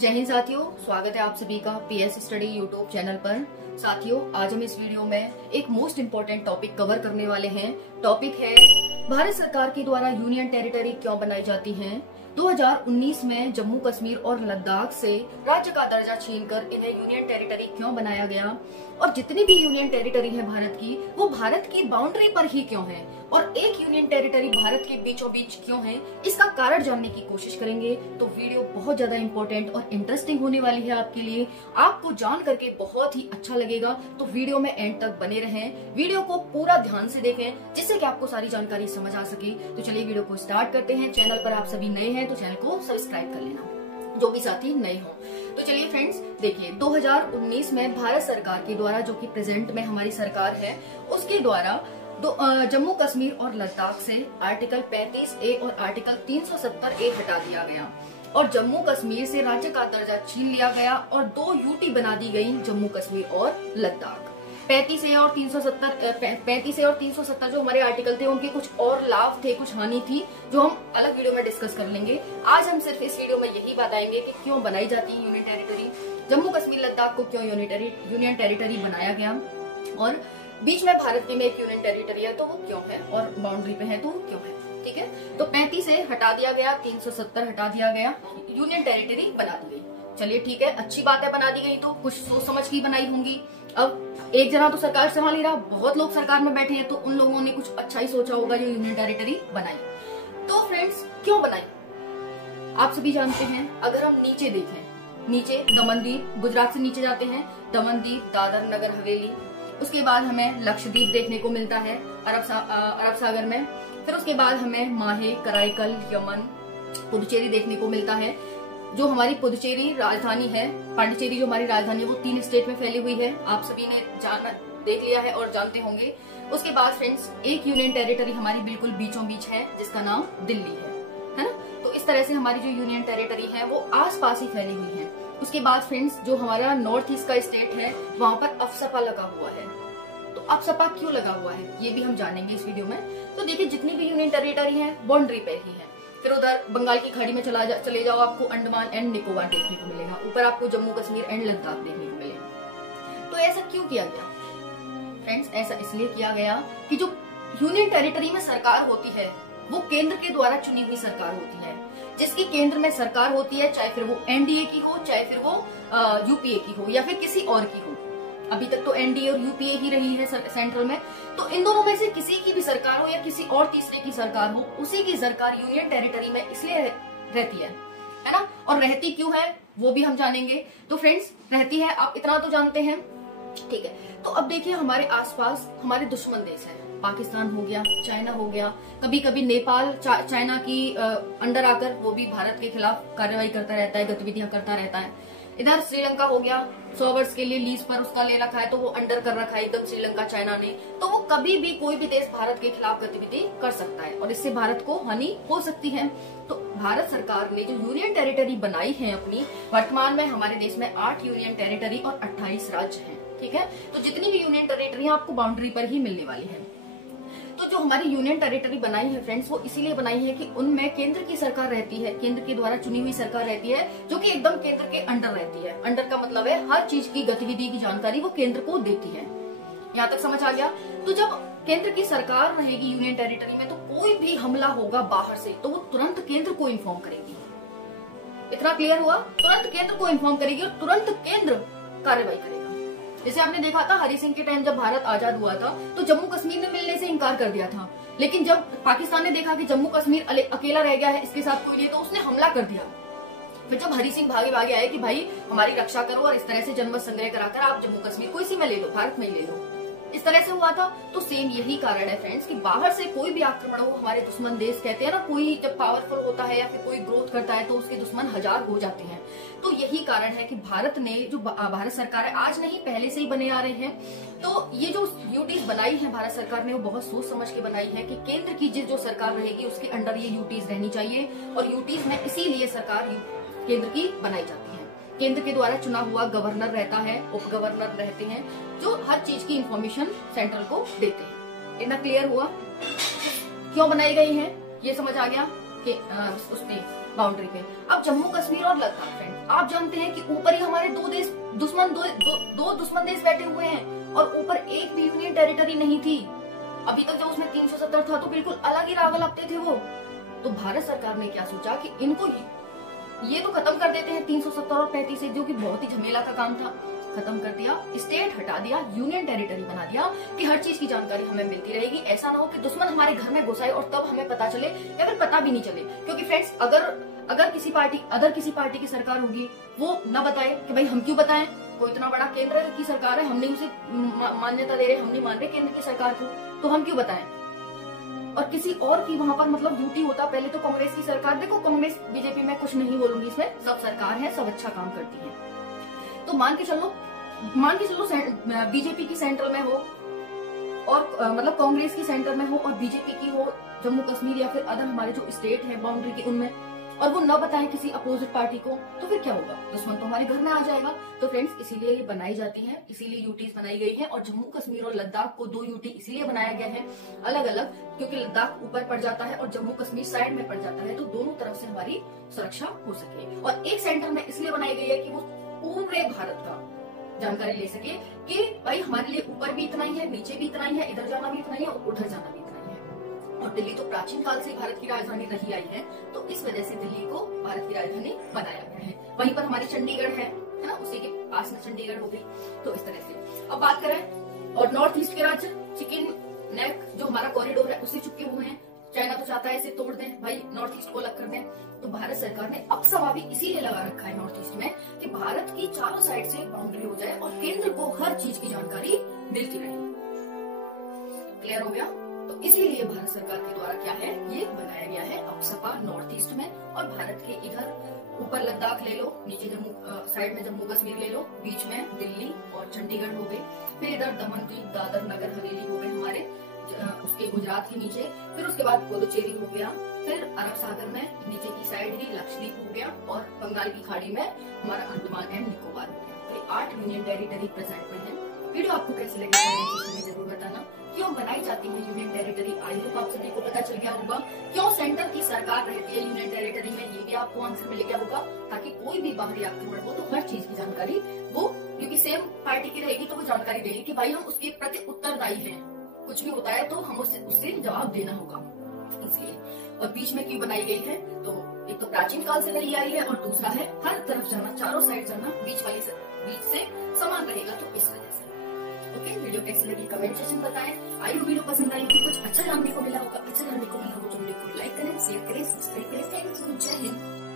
जय हिंद साथियों, स्वागत है आप सभी का पीएस स्टडी यूट्यूब चैनल पर। साथियों, आज हम इस वीडियो में एक मोस्ट इम्पोर्टेंट टॉपिक कवर करने वाले हैं। टॉपिक है भारत सरकार के द्वारा यूनियन टेरिटरी क्यों बनाई जाती हैं। 2019 में जम्मू कश्मीर और लद्दाख से राज्य का दर्जा छीनकर इन्हें यूनियन टेरिटरी क्यों बनाया गया, और जितनी भी यूनियन टेरिटरी है भारत की, वो भारत की बाउंड्री पर ही क्यों है, और एक यूनियन टेरिटरी भारत के बीचों बीच क्यों है, इसका कारण जानने की कोशिश करेंगे। तो वीडियो बहुत ज्यादा इंपॉर्टेंट और इंटरेस्टिंग होने वाली है आपके लिए। आपको जान करके बहुत ही अच्छा लगेगा, तो वीडियो में एंड तक बने रहें। वीडियो को पूरा ध्यान से देखें, जिससे कि आपको सारी जानकारी समझ आ सके। तो चलिए वीडियो को स्टार्ट करते हैं। चैनल पर आप सभी नए हैं तो चैनल को सब्सक्राइब कर लेना, जो भी साथी नए हो। तो चलिए फ्रेंड्स, देखिए 2019 में भारत सरकार के द्वारा, जो कि प्रेजेंट में हमारी सरकार है, उसके द्वारा जम्मू कश्मीर और लद्दाख से आर्टिकल 35A और आर्टिकल 370A हटा दिया गया, और जम्मू कश्मीर से राज्य का दर्जा छीन लिया गया, और 2 यूटी बना दी गई जम्मू कश्मीर और लद्दाख। 35A और 370 जो हमारे आर्टिकल थे, उनके कुछ और लाभ थे, कुछ हानि थी, जो हम अलग वीडियो में डिस्कस कर लेंगे। आज हम सिर्फ इस वीडियो में यही बताएंगे कि क्यों बनाई जाती है यूनियन टेरिटरी, जम्मू कश्मीर लद्दाख को क्यों यूनियन टेरिटरी बनाया गया, और बीच में भारत के में एक यूनियन टेरिटरी है तो वो क्यों है, और बाउंड्री पे है तो वो क्यों है। ठीक है, तो 35A हटा दिया गया, 370 हटा दिया गया, यूनियन टेरिटरी बना दी गई। चलिए ठीक है, अच्छी बात है, बना दी गई तो कुछ सोच समझ की बनाई होंगी। अब एक जना तो सरकार संभाल ही रहा, बहुत लोग सरकार में बैठे हैं, तो उन लोगों ने कुछ अच्छा ही सोचा होगा जो यूनियन टेरिटरी बनाई। तो फ्रेंड्स, क्यों बनाई आप सभी जानते हैं। अगर हम नीचे देखें, नीचे दमनदीप, गुजरात से नीचे जाते हैं, दमनदीप, दादर नगर हवेली, उसके बाद हमें लक्षद्वीप देखने को मिलता है अरब सागर में, फिर उसके बाद हमें माहे, कराईकल, यमन, पुदुचेरी देखने को मिलता है। जो हमारी पुदुचेरी राजधानी है, पांडिचेरी जो हमारी राजधानी है, वो 3 स्टेट में फैली हुई है, आप सभी ने देख लिया है और जानते होंगे। उसके बाद फ्रेंड्स, एक यूनियन टेरिटरी हमारी बिल्कुल बीचों बीच है, जिसका नाम दिल्ली है ना। तो इस तरह से हमारी जो यूनियन टेरिटरी है वो आस पास ही फैली हुई है। उसके बाद फ्रेंड्स, जो हमारा नॉर्थ ईस्ट का स्टेट है, वहां पर अफसपा लगा हुआ है। तो अफसपा क्यों लगा हुआ है, ये भी हम जानेंगे इस वीडियो में। तो देखिए, जितनी भी यूनियन टेरिटरी है बाउंड्री पे ही है। फिर उधर बंगाल की खाड़ी में चले जाओ, आपको अंडमान एंड निकोबार देखने को मिलेगा, ऊपर आपको जम्मू कश्मीर एंड लद्दाख देखने को मिलेगा। तो ऐसा क्यों किया गया फ्रेंड्स? ऐसा इसलिए किया गया कि जो यूनियन टेरिटरी में सरकार होती है, वो केंद्र के द्वारा चुनी हुई सरकार होती है। जिसकी केंद्र में सरकार होती है, चाहे फिर वो एनडीए की हो, चाहे फिर वो यूपीए की हो, या फिर किसी और की हो। अभी तक तो एनडीए और यूपीए ही रही है सेंट्रल में। तो इन दोनों में से किसी की भी सरकार हो या किसी और तीसरे की सरकार हो, उसी की सरकार यूनियन टेरिटरी में इसलिए रहती है ना। और रहती क्यों है वो भी हम जानेंगे। तो फ्रेंड्स, रहती है, आप इतना तो जानते हैं, ठीक है। तो अब देखिए, हमारे आसपास हमारे दुश्मन देश है, पाकिस्तान हो गया, चाइना हो गया, कभी कभी नेपाल चाइना की अंडर आकर वो भी भारत के खिलाफ कार्रवाई करता रहता है, गतिविधियां करता रहता है। इधर श्रीलंका हो गया, 100 वर्ष के लिए लीज पर उसका ले रखा है, तो वो अंडर कर रखा है एकदम श्रीलंका चाइना ने। तो वो कभी भी कोई भी देश भारत के खिलाफ गतिविधि कर सकता है, और इससे भारत को हानि हो सकती है। तो भारत सरकार ने जो यूनियन टेरिटरी बनाई है अपनी, वर्तमान में हमारे देश में 8 यूनियन टेरिटरी और 28 राज्य हैं। ठीक है, तो जितनी भी यूनियन टेरिटरी आपको बाउंड्री पर ही मिलने वाली है। तो जो हमारी यूनियन टेरिटरी बनाई है फ्रेंड्स, वो इसीलिए बनाई है कि उनमें केंद्र की सरकार रहती है, केंद्र के द्वारा चुनी हुई सरकार रहती है, जो कि एकदम केंद्र के अंडर रहती है। अंडर का मतलब है हर चीज की गतिविधि की जानकारी वो केंद्र को देती है। यहाँ तक समझ आ गया। तो जब केंद्र की सरकार रहेगी यूनियन टेरिटरी में, तो कोई भी हमला होगा बाहर से तो वो तुरंत केंद्र को इन्फॉर्म करेगी। इतना क्लियर हुआ? तुरंत केंद्र को इन्फॉर्म करेगी और तुरंत केंद्र कार्रवाई करेगा। जैसे आपने देखा था, हरि सिंह के टाइम जब भारत आजाद हुआ था, तो जम्मू कश्मीर ने मिलने से इनकार कर दिया था। लेकिन जब पाकिस्तान ने देखा कि जम्मू कश्मीर अकेला रह गया है, इसके साथ कोई नहीं, तो उसने हमला कर दिया। फिर जब हरि सिंह भागे भागे आए कि भाई हमारी रक्षा करो, और इस तरह से जनमत संग्रह कराकर आप जम्मू कश्मीर को इसी में ले लो, भारत में ही ले लो, इस तरह से हुआ था। तो सेम यही कारण है फ्रेंड्स कि बाहर से कोई भी आक्रमण हो, हमारे दुश्मन देश कहते हैं ना, कोई जब पावरफुल होता है या फिर कोई ग्रोथ करता है तो उसके दुश्मन हजार हो जाते हैं। तो यही कारण है कि भारत ने, जो भारत सरकार है, आज नहीं पहले से ही बने आ रहे हैं। तो ये जो यूटीज बनाई है भारत सरकार ने, वो बहुत सोच समझ के बनाई है कि केंद्र की जो सरकार रहेगी उसके अंडर ये यूटीज रहनी चाहिए, और यूटीज में इसीलिए सरकार केंद्र की बनाई जाती है। केंद्र के द्वारा चुना हुआ गवर्नर रहता है, उप गवर्नर रहते हैं, जो हर चीज की इंफॉर्मेशन सेंट्रल को देते हैं। इतना क्लियर हुआ क्यों बनाई गई है, ये समझ आ गया कि उसमें बाउंड्री पे। अब जम्मू कश्मीर और लद्दाख फ्रेंड, आप जानते हैं कि ऊपर ही हमारे दो दुश्मन देश बैठे हुए हैं और ऊपर एक भी यूनियन टेरिटरी नहीं थी। अभी तक जब उसमें 370 था तो बिल्कुल अलग ही राग लगते थे वो। तो भारत सरकार ने क्या सोचा कि इनको ये तो खत्म कर देते हैं 370 और 35 से, जो कि बहुत ही झमेला का काम था। खत्म कर दिया, स्टेट हटा दिया, यूनियन टेरिटरी बना दिया कि हर चीज की जानकारी हमें मिलती रहेगी। ऐसा ना हो कि दुश्मन हमारे घर में घुस आए और तब हमें पता चले या फिर पता भी नहीं चले। क्योंकि फ्रेंड्स अगर किसी पार्टी की सरकार होगी, वो न बताए कि भाई हम क्यों बताएं, कोई इतना बड़ा केंद्र की सरकार है, हम नहीं उसे मान्यता दे रहे, हम नहीं मान रहे केंद्र की सरकार को, तो हम क्यों बताएं। और किसी और की वहां पर मतलब ड्यूटी होता। पहले तो कांग्रेस की सरकार, देखो कांग्रेस बीजेपी में कुछ नहीं बोलूंगी, इसमें सब सरकार है, सब अच्छा काम करती है। तो मान के चलो बीजेपी की सेंट्रल में हो और मतलब कांग्रेस की सेंटर में हो और बीजेपी की हो जम्मू कश्मीर या फिर अदर हमारे जो स्टेट है बाउंड्री के उनमें, और वो न बताएं किसी अपोजिट पार्टी को, तो फिर क्या होगा, दुश्मन तो हमारे घर में आ जाएगा। तो फ्रेंड्स इसीलिए ये बनाई जाती है, इसीलिए यूटीज बनाई गई है। और जम्मू कश्मीर और लद्दाख को 2 यूटी इसीलिए बनाया गया है अलग अलग, क्योंकि लद्दाख ऊपर पड़ जाता है और जम्मू कश्मीर साइड में पड़ जाता है, तो दोनों तरफ से हमारी सुरक्षा हो सके। और एक सेंटर में इसलिए बनाई गई है कि वो पूरे भारत का जानकारी ले सके कि भाई हमारे लिए ऊपर भी इतना ही है, नीचे भी इतना ही है, इधर जाना भी इतना ही है और उधर जाना भी इतना ही है। और दिल्ली तो प्राचीन काल से भारत की राजधानी रही आई है, तो इस वजह से दिल्ली को भारत की राजधानी बनाया गया है। वहीं पर हमारी चंडीगढ़ है ना, उसी के पास में चंडीगढ़ हो गई। तो इस तरह से अब बात करें और नॉर्थ ईस्ट के राज्य, चिकन नेक जो हमारा कॉरिडोर है उससे चुपके हुए हैं। चाइना तो चाहता है इसे तोड़ दें, भाई नॉर्थ ईस्ट को अलग कर दें। तो भारत सरकार ने अब सवाल भी इसीलिए लगा रखा है नॉर्थ ईस्ट में कि भारत की चारों साइड से बाउंड्री हो जाए और केंद्र को हर चीज की जानकारी मिलती रहे। क्लियर हो गया? तो इसीलिए भारत सरकार के द्वारा क्या है, ये बनाया गया है अप्सपा नॉर्थ ईस्ट में। और भारत के इधर ऊपर लद्दाख ले लो, नीचे जम्मू साइड में जम्मू कश्मीर ले लो, बीच में दिल्ली और चंडीगढ़ हो गए, फिर इधर दमन दीव दादर नगर हवेली हो गए हमारे उसके गुजरात के नीचे, फिर उसके बाद पुडुचेरी हो गया, फिर अरब सागर में नीचे की साइड ही लक्षद्वीप हो गया और बंगाल की खाड़ी में हमारा अंडमान एंड निकोबार हो गया। तो ये 8 यूनियन टेरिटरी प्रेजेंट में है। वीडियो आपको कैसी लगी कमेंट जरूर बताना। क्यों बनाई जाती है यूनियन टेरिटरी, आई होप आप सभी को पता चल गया होगा। क्यों सेंटर की सरकार रहती है यूनियन टेरिटरी में, ये भी आपको आंसर मिल गया होगा, ताकि कोई भी बाहरी आक्रमण हो तो हर चीज की जानकारी वो, क्योंकि सेम पार्टी की रहेगी तो वो जानकारी देगी कि भाई हम उसके प्रति उत्तरदायी हैं, कुछ भी होता है तो हम उससे जवाब देना होगा, इसलिए। और बीच में क्यों बनाई गई है, तो एक तो प्राचीन काल से रही आई है और दूसरा है हर तरफ जाना, चारों साइड जाना, बीच से समान रहेगा, तो इस वजह से। ओके, वीडियो कैसी लगी कमेंट सेक्शन में बताएं। आई होप वीडियो पसंद आई होगी, कुछ अच्छा जानने को मिला होगा। अच्छा जानने को मिला होगा तो वीडियो को लाइक करें, शेयर करें, सब्सक्राइब करें। थैंक यू, जय हिंद।